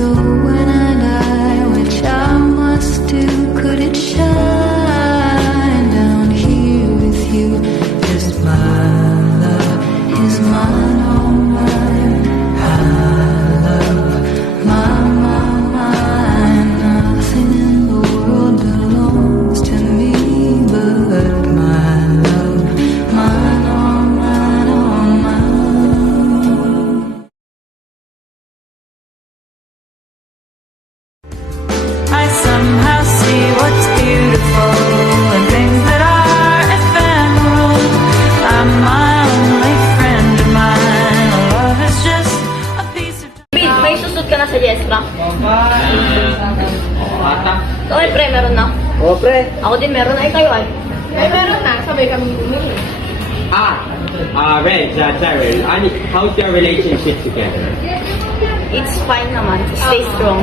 So when I die, which I must do, could it shine down here with you? 'Cause my love is mine, all mine. I love mine. Nothing in the world belongs to me but my love, mine, all mine, all mine. I somehow see what's beautiful and things that are ephemeral. I'm my only friend of mine. Love is just a piece of Bin, may susot ka na sa Jesra? Ata. Okay, pre, meron na. O, pre. Ako din meron na. Kayo ay? Meron na, sabay kami bumili. Ren, Cheryl, how's your relationship together? It's fine naman. Stay strong.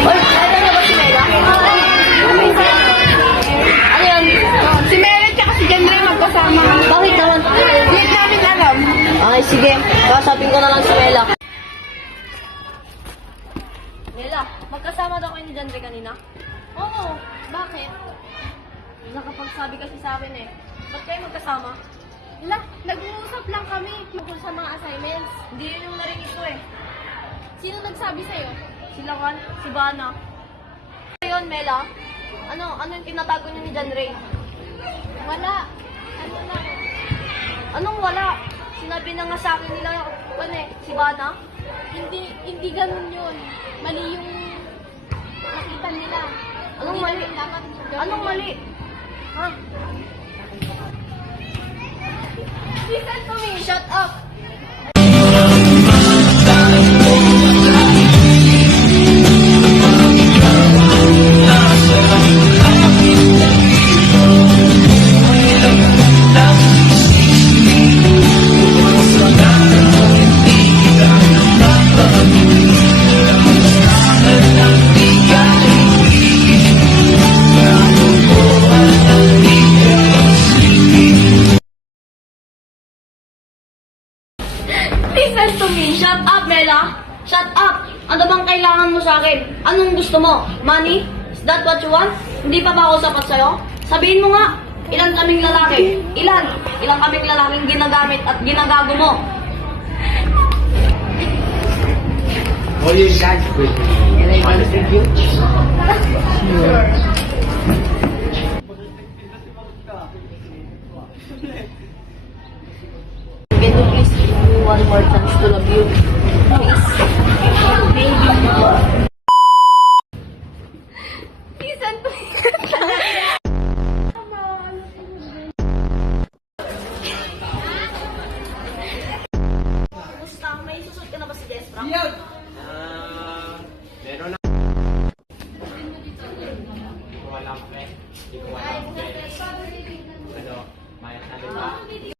Oy, nandun na ba si Mela? Ano yan? Si Meret tsaka si Jandre magkasama. Bakit naman? Hindi namin alam. Okay, sige. Kasapin ko na lang si Mela. Mela, magkasama daw kayo ni Jandre kanina? Oo, bakit? Nakapagsabi kasi sa akin eh. Ba't kayo magkasama? Nag-uusap lang kami tungkol sa mga assignments. Hindi yun yung narinig ko eh. Sino nagsabi sa'yo? Si Lakan, si Bana. Ayun, Mela. Ano yung tinatago niyo ni John Ray? Wala. Ano lang? Anong wala? Sinabi na nga sa akin nila, si Bana. Hindi ganun yun. Mali yung nakita nila. Anong Hindi mali? namin dapat gawin Anong yun. mali? Ha? Listen to me. Shut up! Listen to me. Shut up, Mela. Shut up. Ano bang kailangan mo sa akin? Anong gusto mo? Money? Is that what you want? Hindi pa ba ako sapat sa'yo? Sabihin mo nga, ilan kaming lalaki? Ilan? Ilan kaming lalaking ginagamit at ginagago mo? All you guys with me. And I want to you. Can you please give me one more chance to love you? Please. Baby. Listen to me. Kumusta? May susot ka na ba si Destra? Meron na. Hindi ko alam, pre. Ano, mayat na ba?